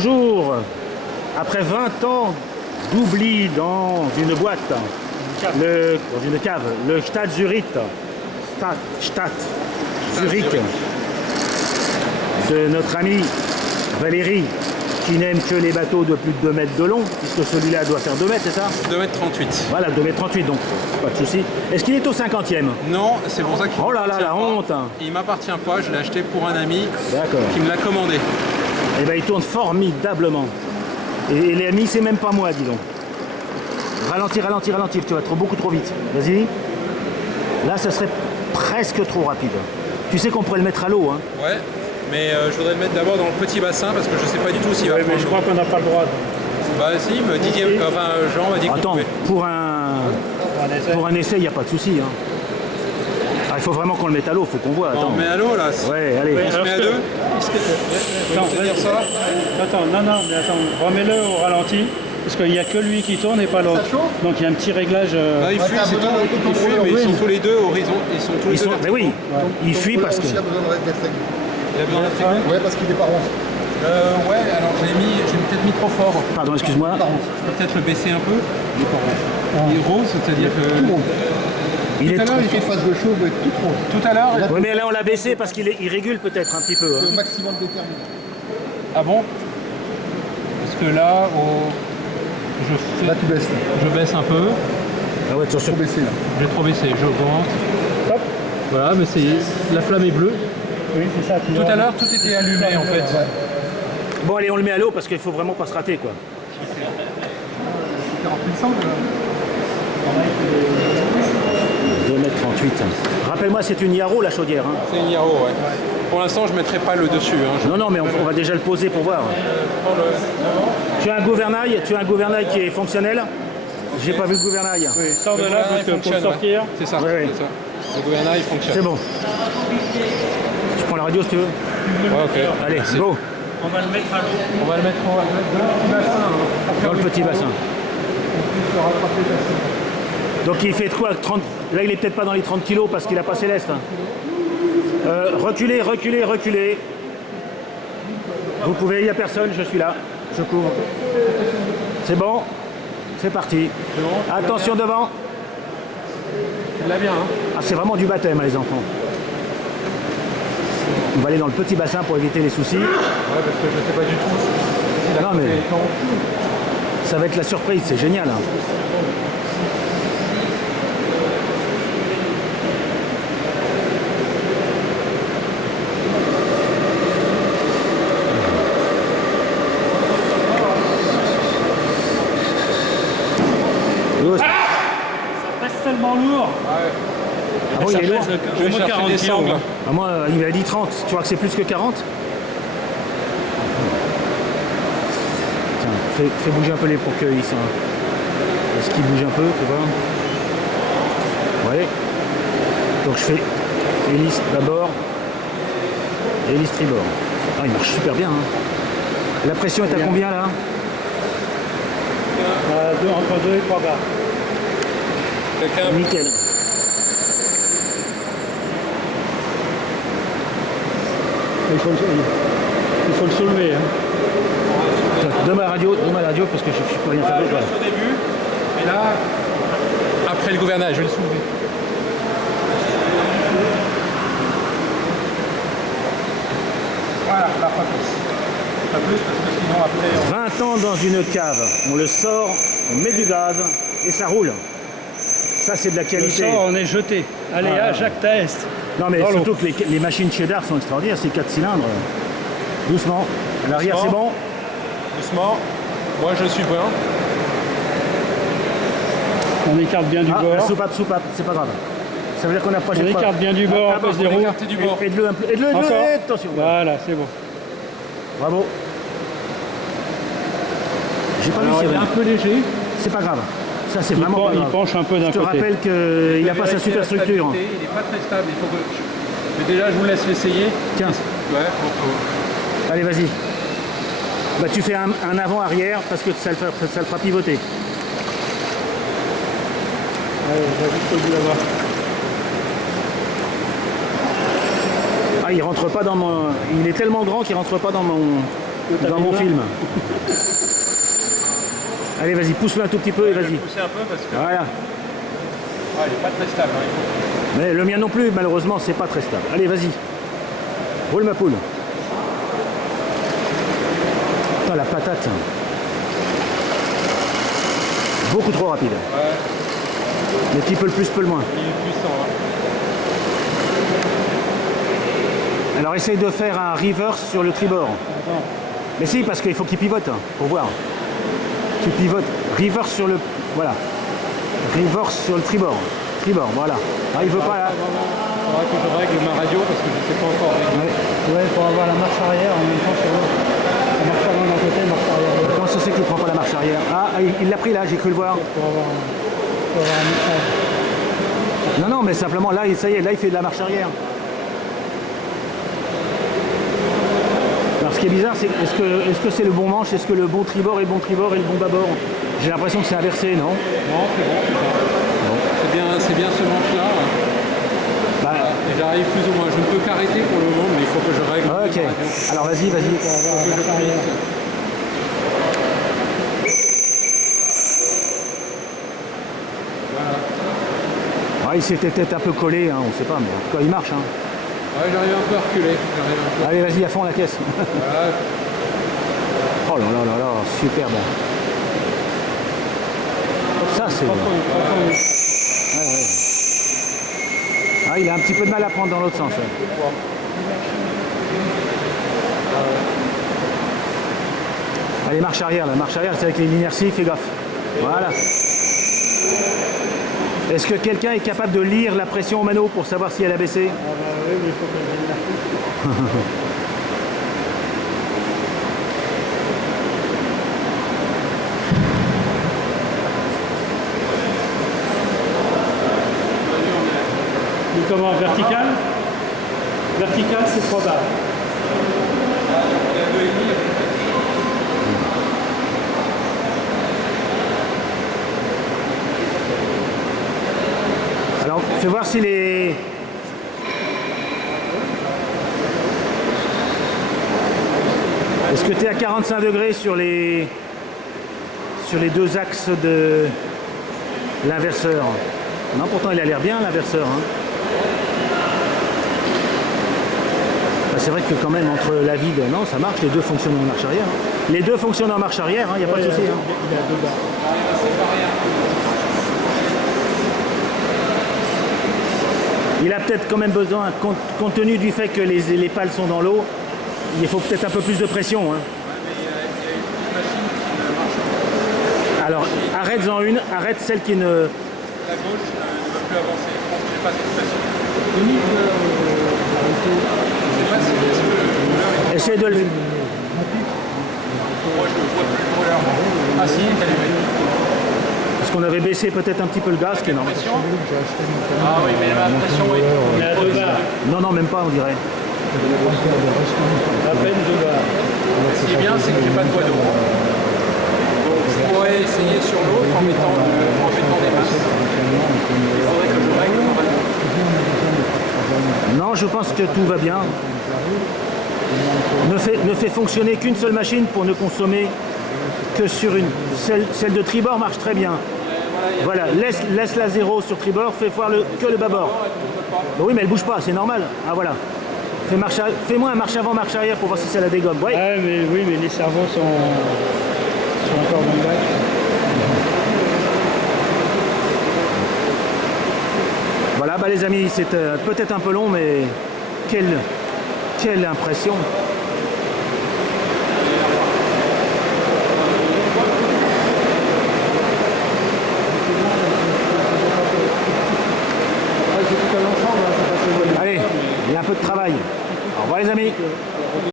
bonjour. Après 20 ans d'oubli dans une boîte, dans une cave, le Stade Zurich, Zurich, de notre ami Valérie, qui n'aime que les bateaux de plus de 2 mètres de long, puisque celui-là doit faire 2 mètres, c'est ça? 2 mètres 38. Voilà, 2 mètres 38, donc pas de souci. Est-ce qu'il est au 50e? Non, c'est pour ça qu'il Oh là là, la honte! Il m'appartient pas, je l'ai acheté pour un ami qui me l'a commandé. Eh bien, il tourne formidablement. Et l'ami, c'est même pas moi, dis donc. Ralentis, ralentis, ralentis, tu vas beaucoup trop vite. Vas-y. Là, ça serait presque trop rapide. Tu sais qu'on pourrait le mettre à l'eau, hein? Ouais, mais je voudrais le mettre d'abord dans le petit bassin parce que je sais pas du tout s'il va prendre. Mais je crois qu'on n'a pas le droit. Bah si, Jean m'a dit qu'on Attends, pouvait. pour un essai, il n'y a pas de souci. Hein. Ah, il faut vraiment qu'on le mette à l'eau, il faut qu'on voit. Bon, attends. on met à l'eau là. Ouais, allez. On se met à deux. Attends, Dire ça. attends, non, mais attends, remets-le au ralenti, parce qu'il n'y a que lui qui tourne et pas l'autre. Donc il y a un petit réglage. Là, il fuit, c'est tout. Il fuit, mais ils sont tous les deux horizon. Ils sont tous les deux. Mais oui, il fuit parce que... Il a besoin d'être réglé. Il a besoin d'être réglé. Ouais, parce qu'il est pas rond. Ouais, alors j'ai peut-être mis trop fort. Pardon, excuse-moi. Je peux peut-être le baisser un peu. Il est pas rond. Il est rose, c'est-à-dire que. Il est Tout à l'heure, Il fait face de chauve et tout rond. Tout à l'heure. Oui, mais là, on l'a baissé parce qu'il régule peut-être un petit peu. Le Hein. maximum déterminé. Ah bon? Parce que là, Là, tu baisses. je baisse un peu. Ah ouais, attention. Trop baissé là. J'ai trop baissé, j'augmente. Hop. Voilà, mais la flamme est bleue. Oui, c'est ça. Tout à l'heure, tout était allumé en fait. Bon, allez, on le met à l'eau parce qu'il faut vraiment pas se rater, quoi. 2 mètres 38. Rappelle-moi, c'est une Yarrow, la chaudière. Hein. C'est une Yarrow, ouais. Pour l'instant, je ne mettrai pas le dessus. Hein. Non, non, mais on va déjà le poser pour voir. Tu as un gouvernail qui est fonctionnel? J'ai pas vu le gouvernail. Oui, sors de Le là gouvernail parce que pour fonctionne, sortir. ouais. C'est ça, Ouais, ouais. c'est ça. Le gouvernail fonctionne. C'est bon. Tu prends la radio si tu veux. Ouais, ok. Allez, Merci. go. On va le mettre à l'eau. On va le mettre dans le petit bassin. Hein. Dans le petit bassin. Donc il fait quoi 30... Là, il est peut-être pas dans les 30 kilos parce qu'il a pas Céleste. Reculez, reculez, reculez. Vous pouvez, il n'y a personne, je suis là. Je couvre. C'est bon. C'est parti. Attention devant. Il l'a bien, hein. Ah, c'est vraiment du baptême, les enfants. On va aller dans le petit bassin pour éviter les soucis. Ouais, parce que je sais pas du tout. Non, mais ça va être la surprise, c'est génial. Hein. Ça passe tellement lourd. Ah bon, il est lourd. Je vais Au moins chercher 40 des kilos. sangles. Ah, moi, il m'a dit 30. Tu crois que c'est plus que 40? Tiens, fais bouger un peu les pour qu'ils sont... Est-ce qu'il bouge un peu, tu vois? Ouais. Donc je fais hélice d'abord, hélice tribord. Ah, il marche super bien. Hein. La pression est à combien là? Entre 2 et 3 bars. Quelqu'un. Nickel. Il faut le soulever. Hein. Tiens, donne ma radio parce que je ne peux rien faire d'autre. Au début, et là, après le gouvernail, je vais le soulever. Voilà, là, pas plus. Pas plus parce que sinon après... 20 ans dans une cave, on le sort, on met du gaz et ça roule. Ça c'est de la Le qualité. sort, on est jeté. Allez, Voilà. Jacques Taest. Non mais Dans l'eau. surtout que les machines Cheddar sont extraordinaires, c'est 4 cylindres. Doucement. À l'arrière c'est bon. Doucement. Moi je suis bien. On écarte bien du Ah, bord. soupape, c'est pas grave. Ça veut dire qu'on a On projeté écarte bien du bord à cause des roues. Écarté du bord. Aide-le un peu. Aide-le, Encore. attention. Voilà, c'est bon. Bravo. J'ai pas Alors, vu il est si un peu léger. c'est pas grave. Ça c'est Il, vraiment pas il grave. penche un peu d'un Je te côté. rappelle qu'il n'a pas sa Vérifier la superstructure. stabilité, il n'est pas très stable. Il faut que... Mais déjà, je vous laisse l'essayer. Tiens, Ouais, faut... allez vas-y. Bah, tu fais un avant-arrière parce que ça le fera pivoter. Ouais, j'ajoute le bout là-bas. Ah, il rentre pas dans mon... Il est tellement grand qu'il rentre pas dans mon... dans mon film. Allez, vas-y, pousse-le un tout petit peu et vas-y. Pousser un peu parce que Voilà. il n'est pas très stable. Hein. Mais le mien non plus, malheureusement, c'est pas très stable. Allez, vas-y. Roule ma poule. Putain, la patate. Beaucoup trop rapide. Ouais, Mais qui peut le plus, peut le moins. il est puissant. Hein. Alors essaye de faire un reverse sur le tribord. Mais si, parce qu'il faut qu'il pivote, hein, pour voir. Tu pivotes. Reverse sur le... Voilà. Reverse sur le tribord. Tribord, voilà. Ah, il veut pas... Là. Il faudra que je règle ma radio parce que je ne sais pas encore. Ouais. Ouais, pour avoir la marche arrière en même temps sur l'autre. La marche avant d'un côté, marche arrière de l'autre. Comment ça se fait qu'il prend pas la marche arrière? Ah, il l'a pris là, j'ai cru le voir. Pour avoir un message. Non, non, mais simplement là, ça y est, là il fait de la marche arrière. Alors ce qui est bizarre, c'est est-ce que c'est le bon manche? Est-ce que le bon tribord est le bon tribord et le bon bâbord? J'ai l'impression que c'est inversé, non? Non, c'est bon, c'est bien ce manche-là. Hein. Bah, Et j'arrive plus ou moins. Je ne peux qu'arrêter pour le moment, mais il faut que je règle. ok. ma radio. Alors vas-y, vas-y. Pour avoir la marche arrière. Ah, il s'était peut-être un peu collé, hein, on sait pas, mais en tout cas il marche. Hein. Ouais, j'arrive un peu à reculer. Allez, vas-y, à fond la caisse. Voilà. Oh là là là là, super bon. Ça c'est... Ouais, ouais. Ah, il a un petit peu de mal à prendre dans l'autre sens. Ouais. Allez, marche arrière, la marche arrière, c'est avec les l'inertie, fais gaffe. Voilà. Est-ce que quelqu'un est capable de lire la pression au mano pour savoir si elle a baissé? Ah bah oui, mais il faut que je vienne là. Mais comment? Vertical? Vertical, c'est 3 barres. Alors, fais voir si les... Est-ce que tu es à 45 degrés sur les deux axes de l'inverseur? Non, pourtant il a l'air bien l'inverseur. Hein. Bah, c'est vrai que quand même entre la vide, non, ça marche, les deux fonctionnent en marche arrière. Hein. Les deux fonctionnent en marche arrière, il n'y a pas de souci. Hein. Il a 2 barres. Il a peut-être quand même besoin, compte tenu du fait que les pales sont dans l'eau, il faut peut-être un peu plus de pression. Hein. Alors, arrête-en une, arrête celle qui ne... La gauche ne veut plus avancer. J'ai pas cette pression. Je sais pas si est-ce que le rouleur est... Essaye de le... Moi je ne vois plus le rouleur. Ah si, il est allumé. Parce qu'on avait baissé peut-être un petit peu le gaz, qui est normal. Pression. Ah oui, mais la pression est... Il a 2 barres. Non, non, même pas, on dirait. À peine 2 barres. Ce qui est bien, c'est que j'ai pas de poids d'eau. Donc je pourrais essayer sur l'autre en mettant des masses. Il faudrait que je règle ma radio. Non, je pense que tout va bien. Ne fait fonctionner qu'une seule machine pour ne consommer que sur une. Celle de tribord marche très bien. Voilà, laisse la zéro sur tribord, fais voir que le bâbord. Bah oui, mais elle bouge pas, c'est normal. Ah voilà. Fais-moi un marche avant, marche arrière pour voir si ça la dégomme. Ouais. Ah, mais oui, mais les cerveaux sont encore dans le bac. Voilà, bah les amis, c'est peut-être un peu long, mais quelle impression. Allez, il y a un peu de travail. Au revoir les amis.